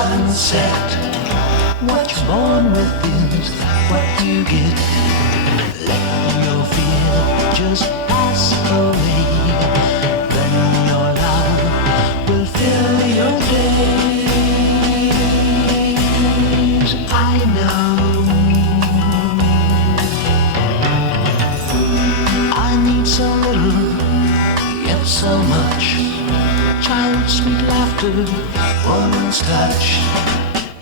sunset. What you're born with is what you get. Let your fear just pass away. Then your love will fill your days. I know I need so little, yet so much. Child's sweet laughter, woman's touch.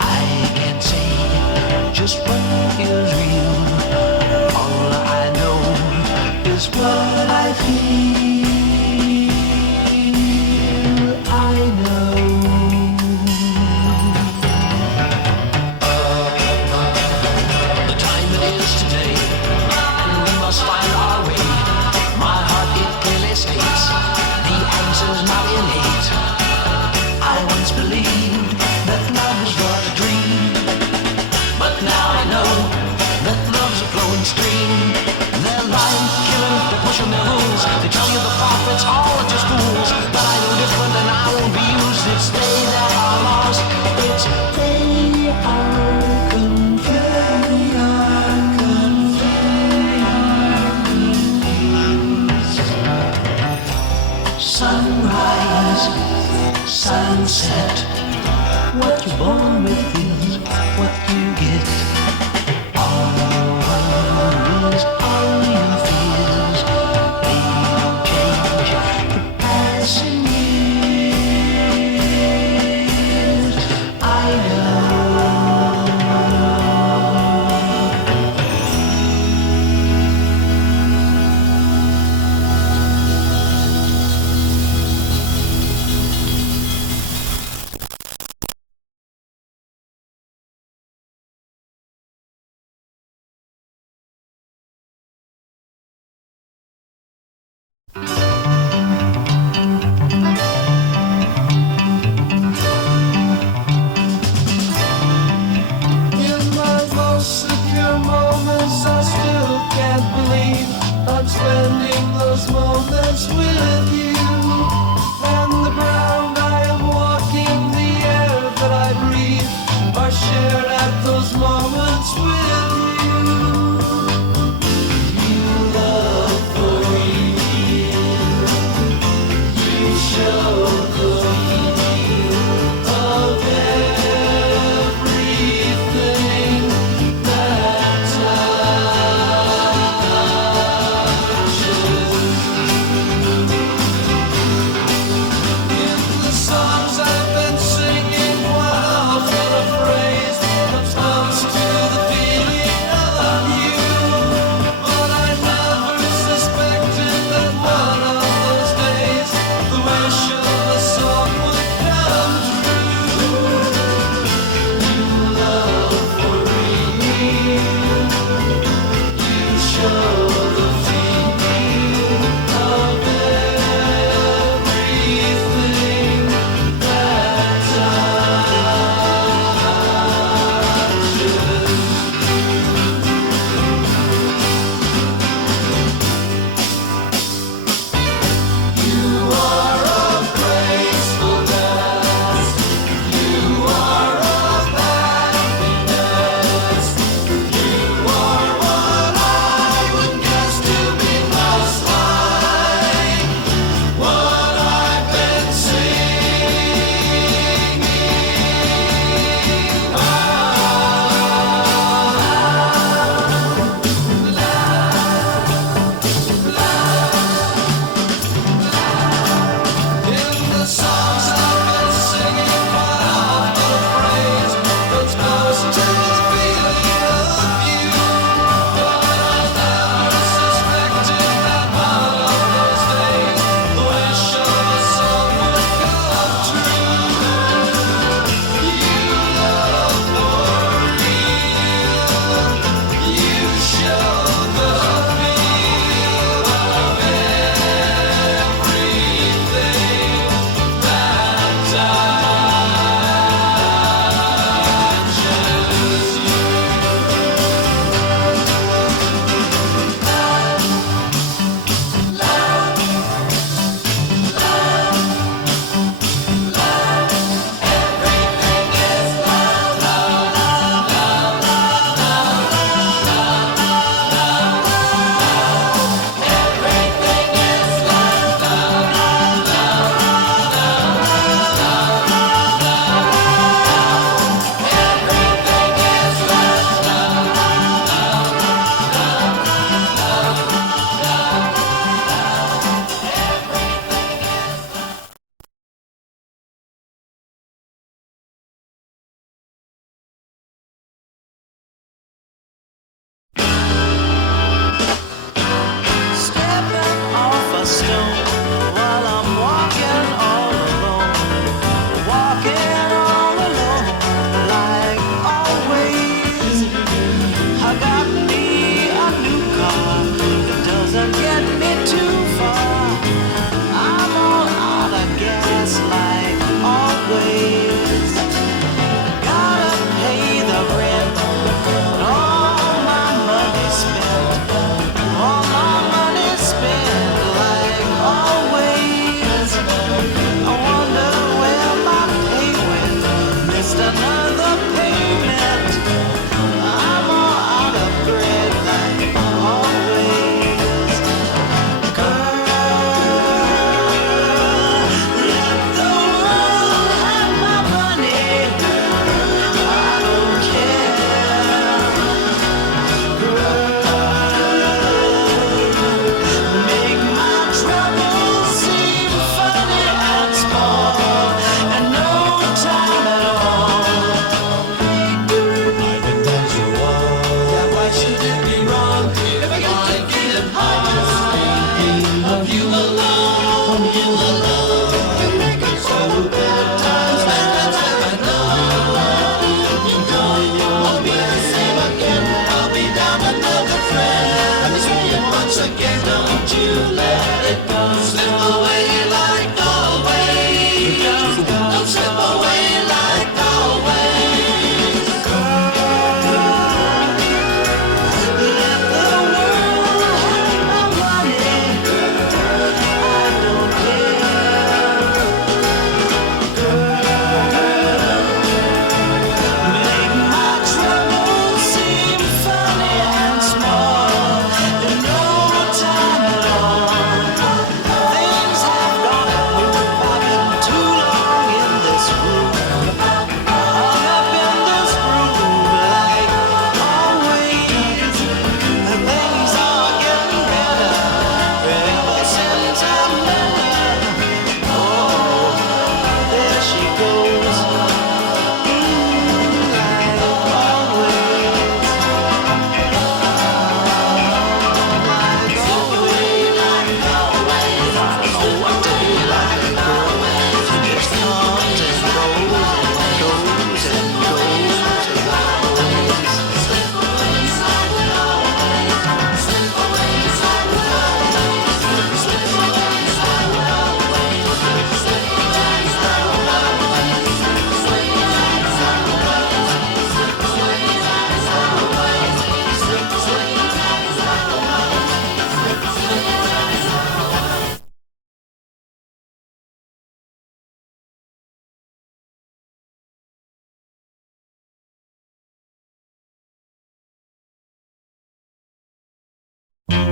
I can't say just what is real. All I know is what I feel. I know the time it is today, and we must find our way. My heart, it clearly states the answer's not innate. I once believed that love was but a dream, but now I know that love's a flowing stream. They're lying, killing, they're pushing their rules. They tell you the prophets all are just fools, but I know different and I won't be used. It's they that are lost. It's they are confused. Sunrise, sunset. What you're born with is what you get. All your worries, all your fears, they don't change for passing years. I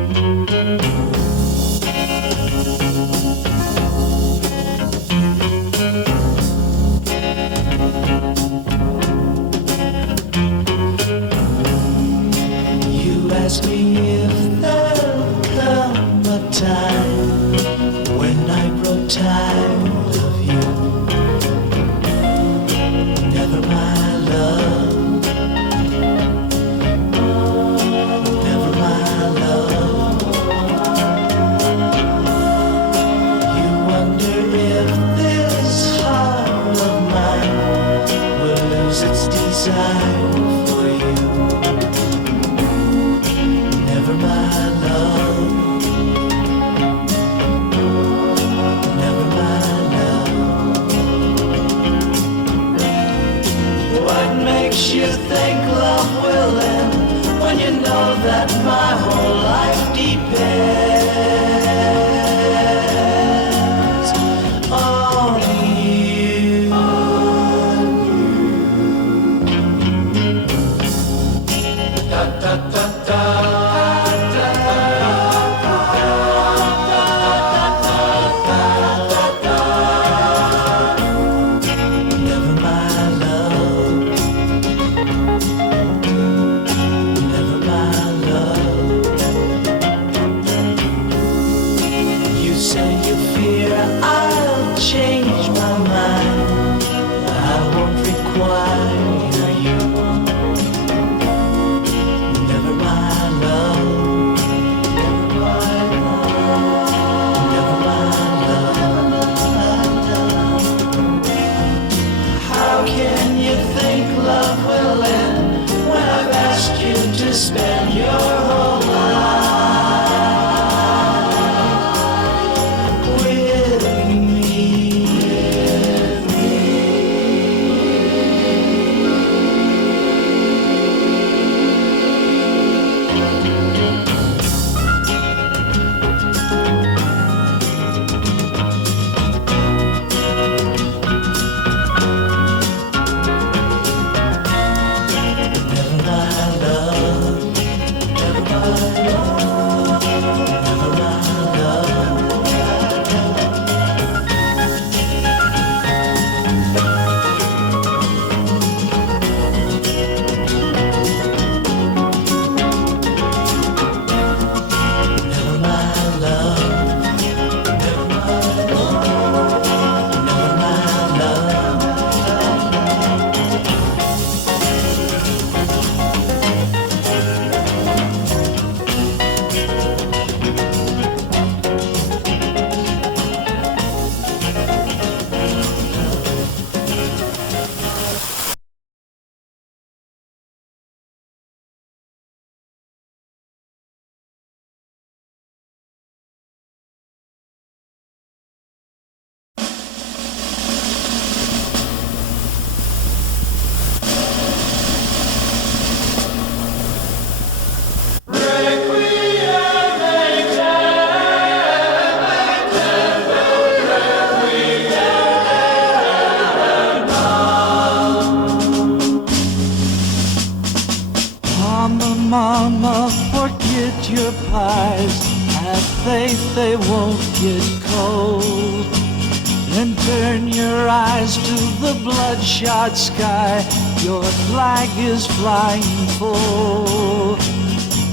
You ask me if there'll come a time when I grow tired of you. Never, my love. Never, my love. You wonder if this heart of mine will lose its desire for you. Never, my love. Never, my love. What makes you think love will end when you know that my whole life depends on you? Da, da, da, da. Change my mind, I won't require you. Never, my love. Never, my love. Never, my love. How can you think love will end when I've asked you to spend your whole life with me? Mama, forget your pies. Have faith they won't get cold. And turn your eyes to the bloodshot sky. Your flag is flying full.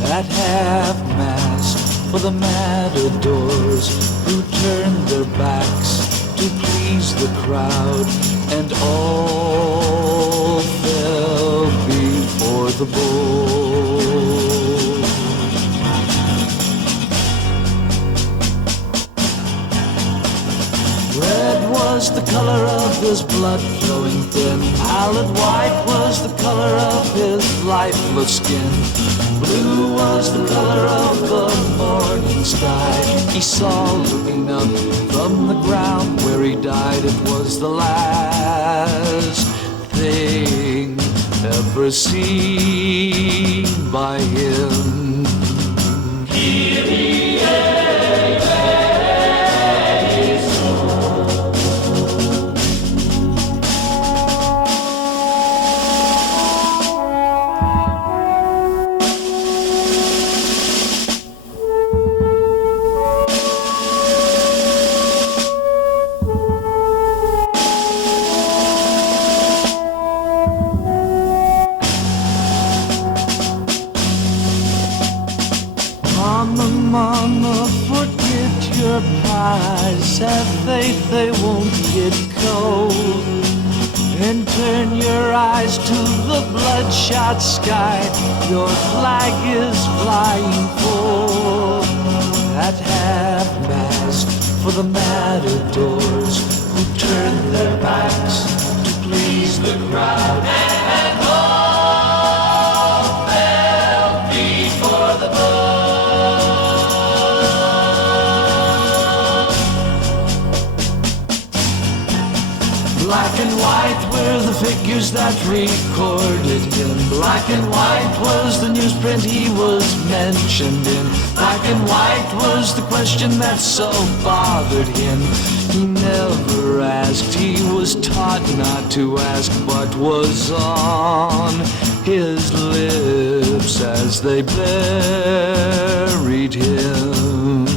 At half-mast for the matadors who turned their backs to please the crowd, and all fell before the bull. Red was the color of his blood flowing thin. Pallid white was the color of his lifeless skin. Blue was the color of the morning sky. He saw looking up from the ground where he died. It was the last thing ever seen by him. Just have faith they won't get cold. And turn your eyes to the bloodshot sky your flag is flying for. At half-mast for the matadors who turn their backs to please the crowd. And hope they'll be for the book. Black and white were the figures that recorded him. Black and white was the newsprint he was mentioned in. Black and white was the question that so bothered him. He never asked, he was taught not to ask what was on his lips as they buried him.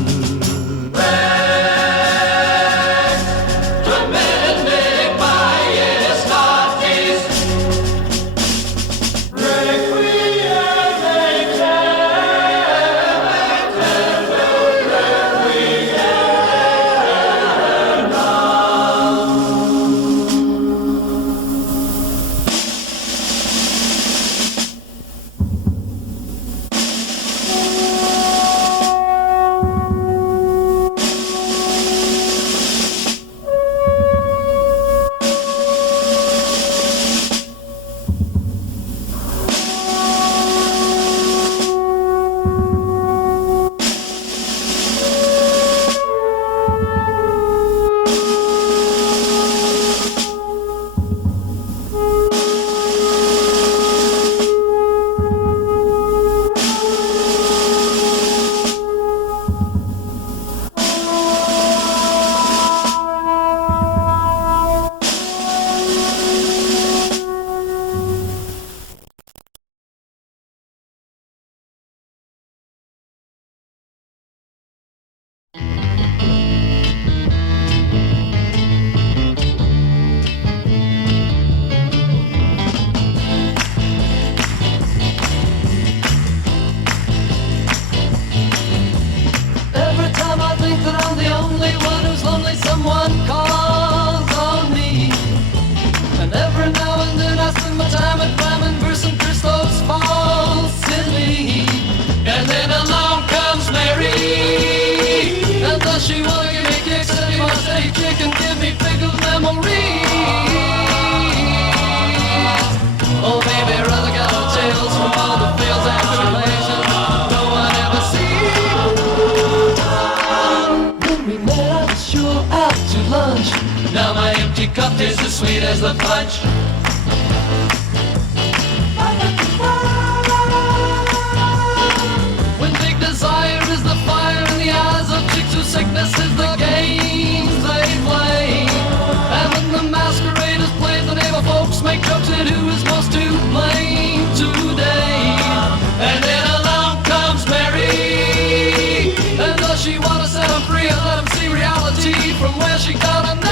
Someone calls on me, and every now and then I spend my time at rhyming verse and curse those faults in me. And then along comes Mary, and does she wanna give me kicks, steady my steady chick, and give me pickled memories? Oh baby, rather got no tales from all the fails and tribulations no one ever sees. When we met, I was sure out to lunch. Now my empty cup tastes as sweet as the punch. When big desire is the fire in the eyes of chicks whose sickness is the games they play, and when the masquerade is played, the neighbor folks make jokes at who is most to blame today. And then along comes Mary, and does she want to set him free and let him see reality from where she got a name?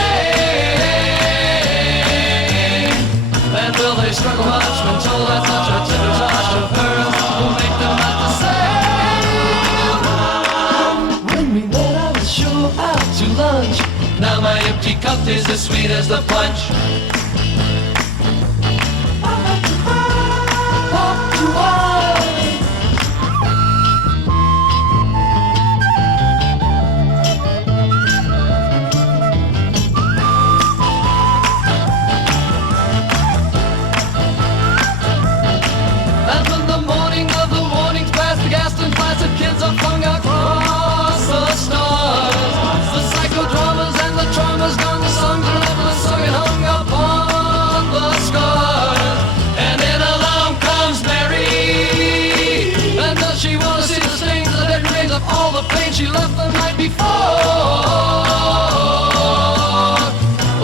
And will they struggle much when told that such a tender touch of hers will make them not the same? When we met, I was sure out to lunch. Now my empty cup tastes as sweet as the punch. Pop to wine. And when the morning of the warnings past, the gas and placid kids are flung across the stars. The psychodramas and the traumas gone, the songs are never sung and hung upon the scars. And then along comes Mary, and does she want to see the stains of the dead remains of all the pain she left the night before?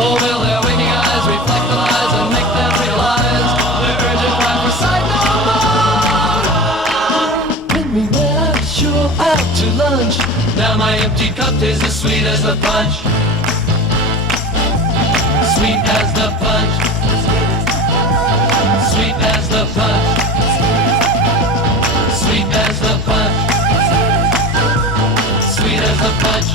Oh, will their waking eyes reflect the lies and make them realize their urgent cry for sight no more? When we met, I was sure out to lunch. Now my empty cup tastes as sweet as the punch. Sweet as the punch. Sweet as the punch. Sweet as the punch. Sweet as the punch.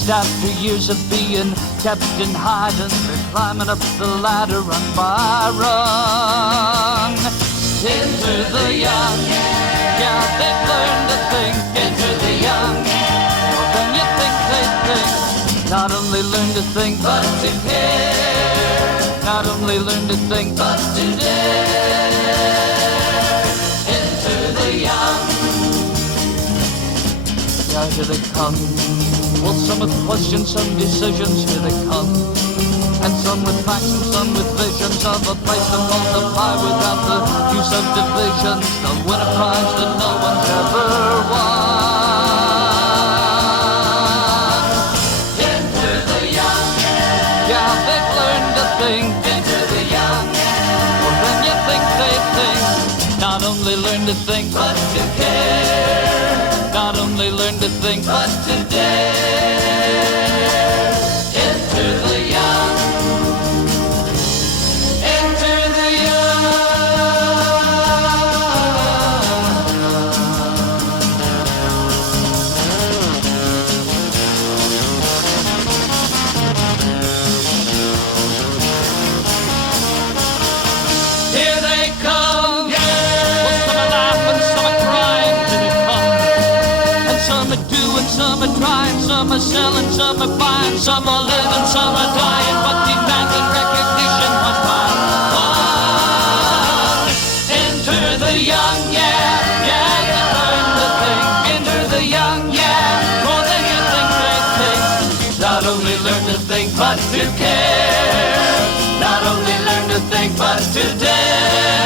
Just after years of being kept in hiding, they're climbing up the ladder rung by rung. Enter the young, yeah, they've learned to think. Enter the young, more than you think they think. Not only learn to think, but to care. Not only learn to think, but to dare. Enter the young. Yeah, here they come. Well, some with questions, some decisions, here they come. And some with facts and some with visions of a place to multiply without the use of divisions. They'll win a prize that no one's ever won. Enter the young. Yeah, they've learned to think. Enter the young. More than you think they think. Not only learn to think, but to care. Not only learn to think, but to dare. Enter the young. Enter the young. Here they come. Well, some are laughing, some are crying. Here they come. Some are doing, some are trying, some are selling, some are buying, some are living, some are dying, but demanding recognition one by one. Enter the young, yeah, yeah, you learn to think. Enter the young, yeah, more than you think they think. Not only learn to think, but to care. Not only learn to think, but to dare.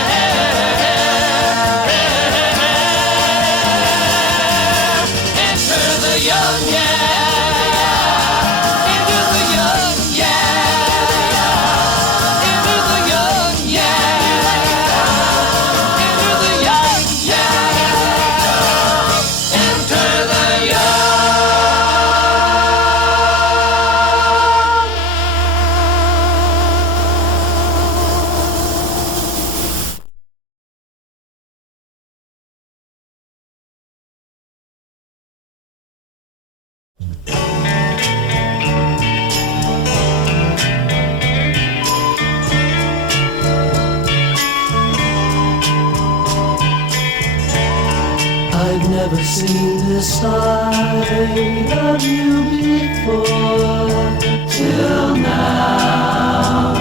Young, yeah. Into the young, yeah. Into the young, yeah. Into the young, yeah. Enter the I've never seen this side of you before, till now.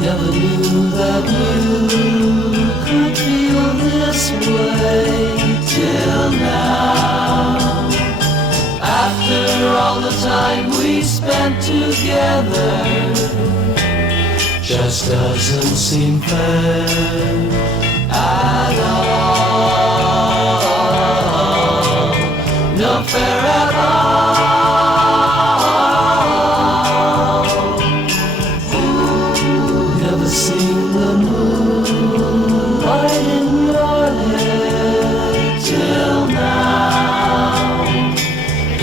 Never knew that you could feel this way, till now. After all the time we spent together, just doesn't seem fair at all. No fair at all. Ooh, never seen the moonlight in your head till now.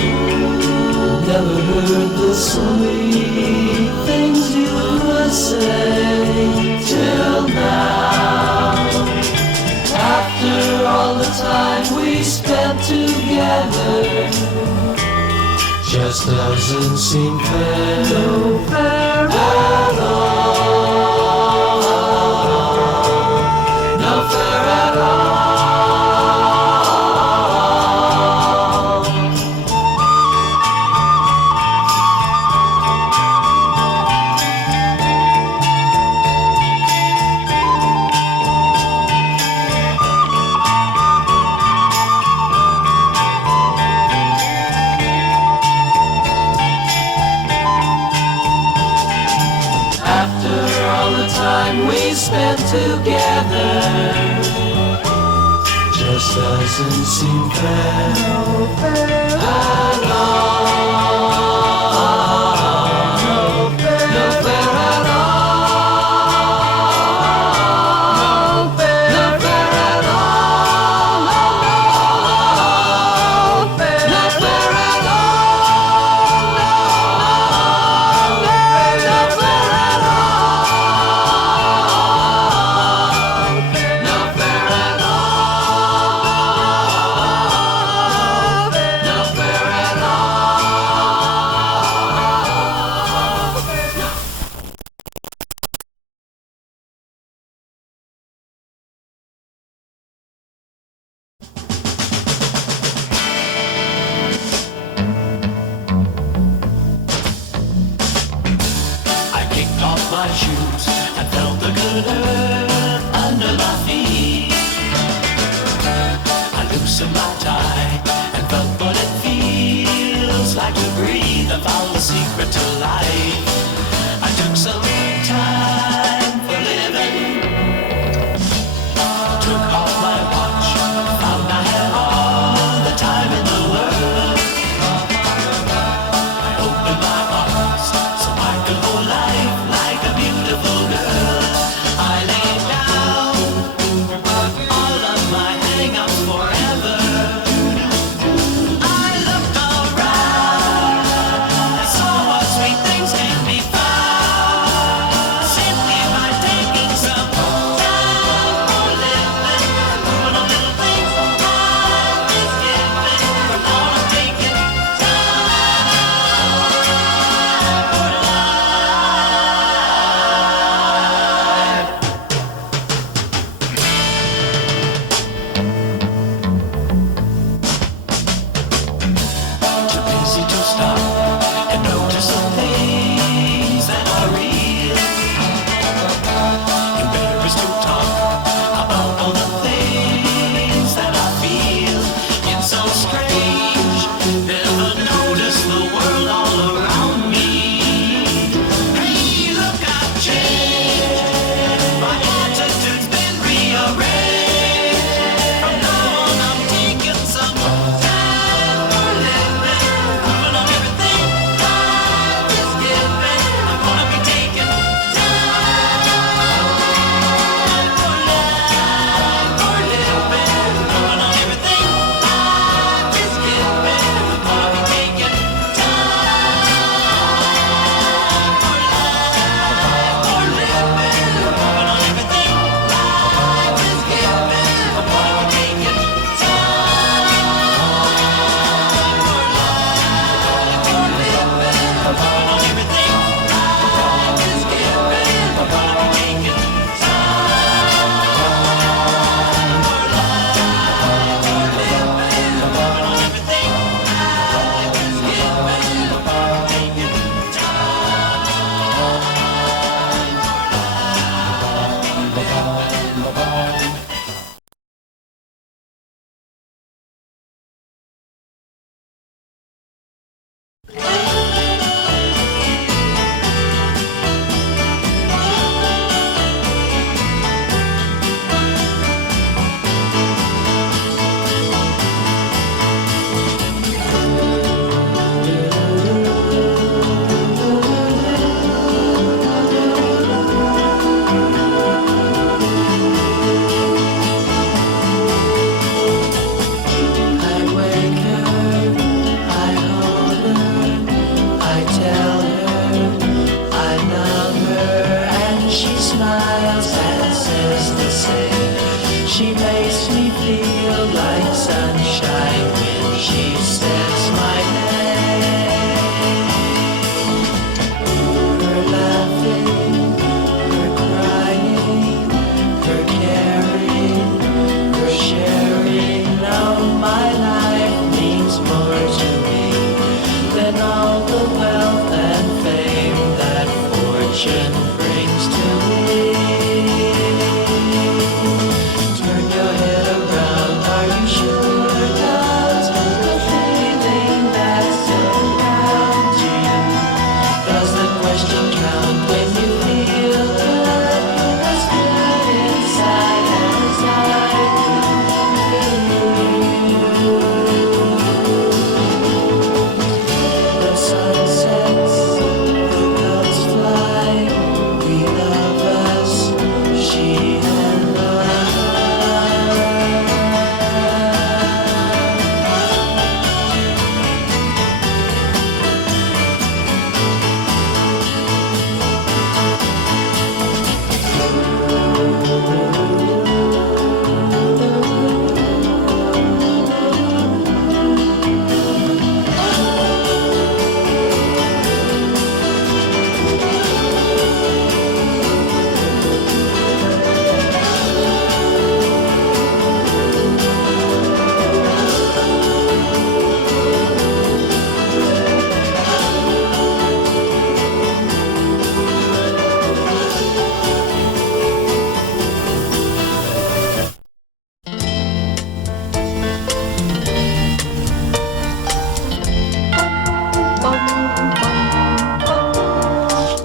Ooh, never heard the sweet things you would say till now. After all the time we spent together, just doesn't seem fair, no fair at all, no fair at all. We spent together, just doesn't seem fair, no fair at all, no fair at all, no fair at all, no fair at all. consolation brings to me. Turn your head around, are you sure that's the feeling that surrounds you? Does the question count when you feel good as good inside as I do? The sun sets, the birds fly, we love us, she and I.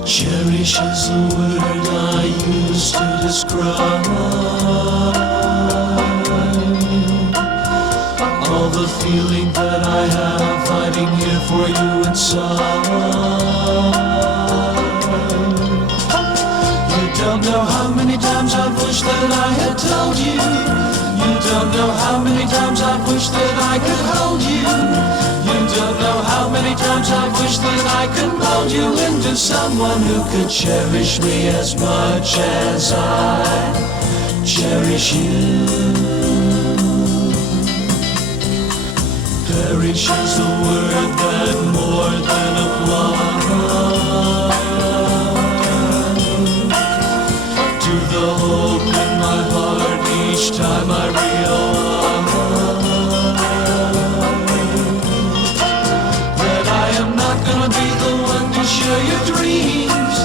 Cherish is the word I use to describe all the feeling that I have hiding here for you inside. You don't know how many times I've wished that I had told you. You don't know how many times I've wished that I could hold you. You don't know how many times I've wished that I could mold you into someone who could cherish me as much as I cherish you. Perish is the word that more than applies to the hope in my heart each time I realize that I am not gonna be the one to share your dreams,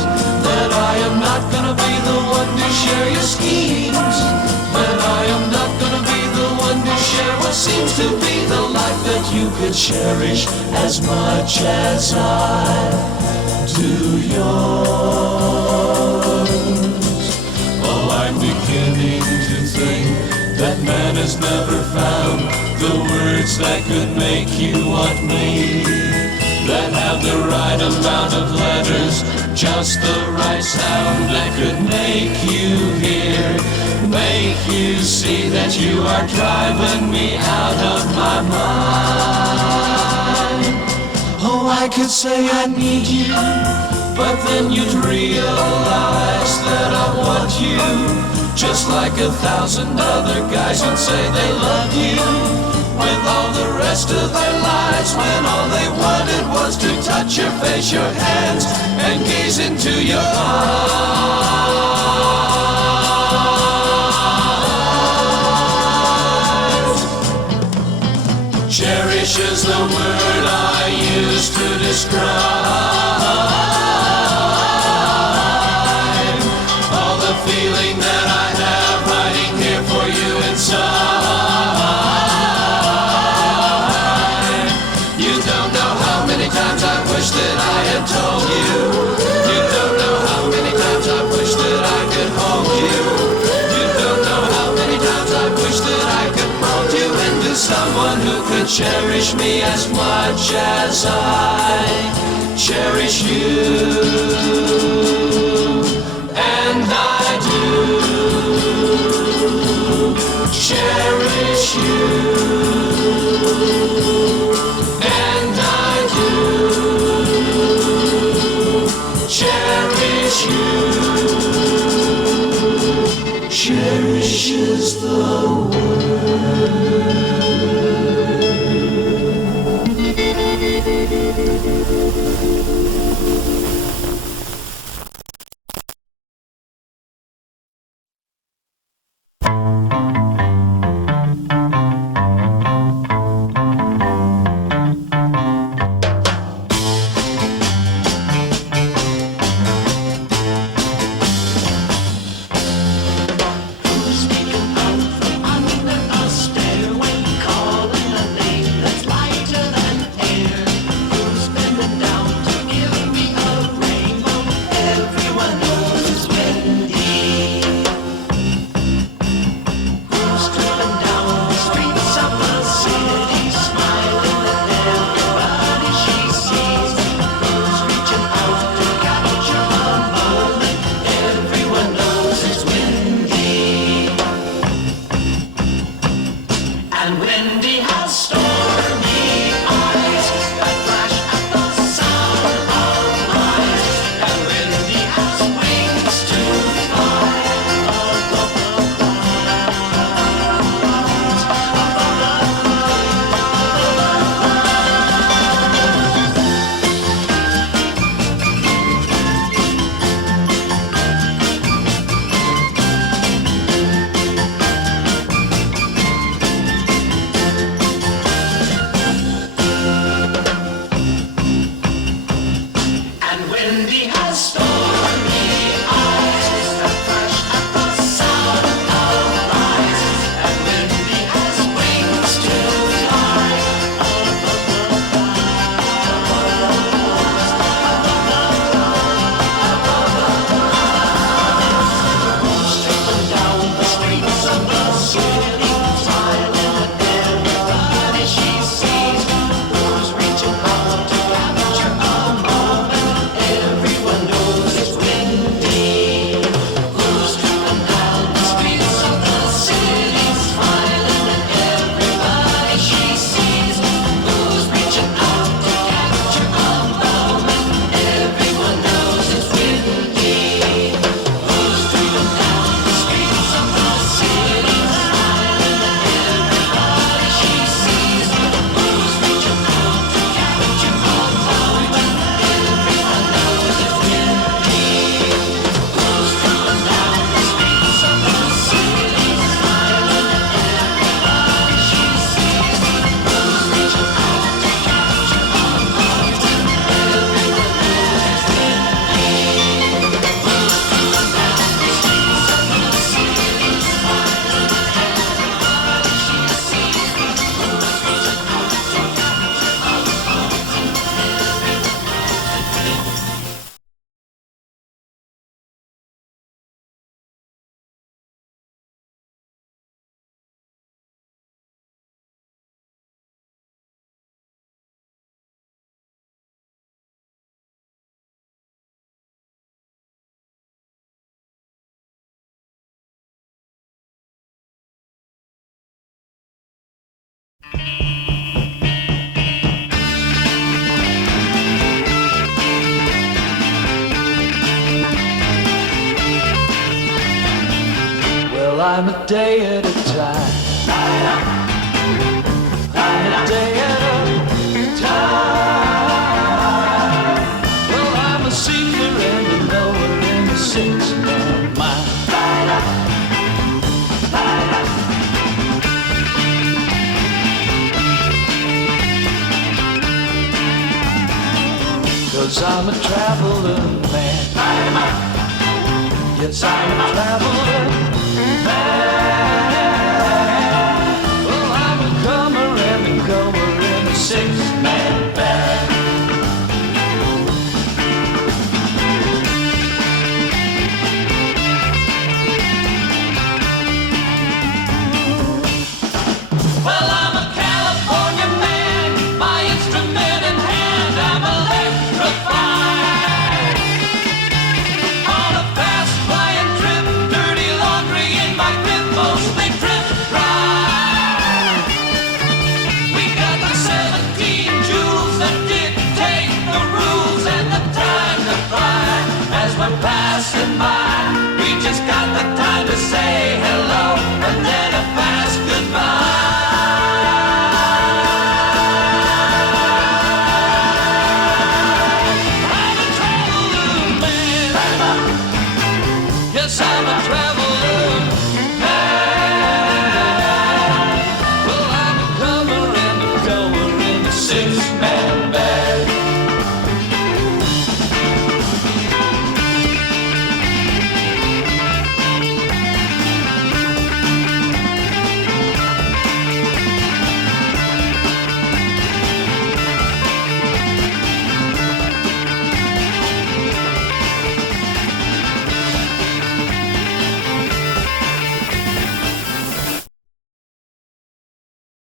that I am not gonna be the one to share your schemes, that I am not gonna be the one to share what seems to be the life that you could cherish as much as I do yours. Oh, I'm beginning to think that man has never found the words that could make you want me, that have the right amount of letters, just the right sound that could make you hear, make you see that you are driving me out of my mind. Oh, I could say I need you, but then you'd realize that I want you, just like 1,000 other guys who'd say they love you with all the rest of their lives, when all they wanted was to touch your face, your hands, and gaze into your eyes. Cherish is the word I use to describe all the feeling that I have hiding here for you inside. That I had told you. You don't know how many times I wish that I could hold you. You don't know how many times I wish that I could mold you into someone who could cherish me as much as I cherish you. And I do cherish you. And I do cherish you. Cherish is the word. I'm a day at a time. I'm a day at a time. Well, I'm a seeker and a knower in the six of mine. 'Cause I'm a traveler man. Yes, I'm a traveler man. Well, I'm a comer and a goer in the six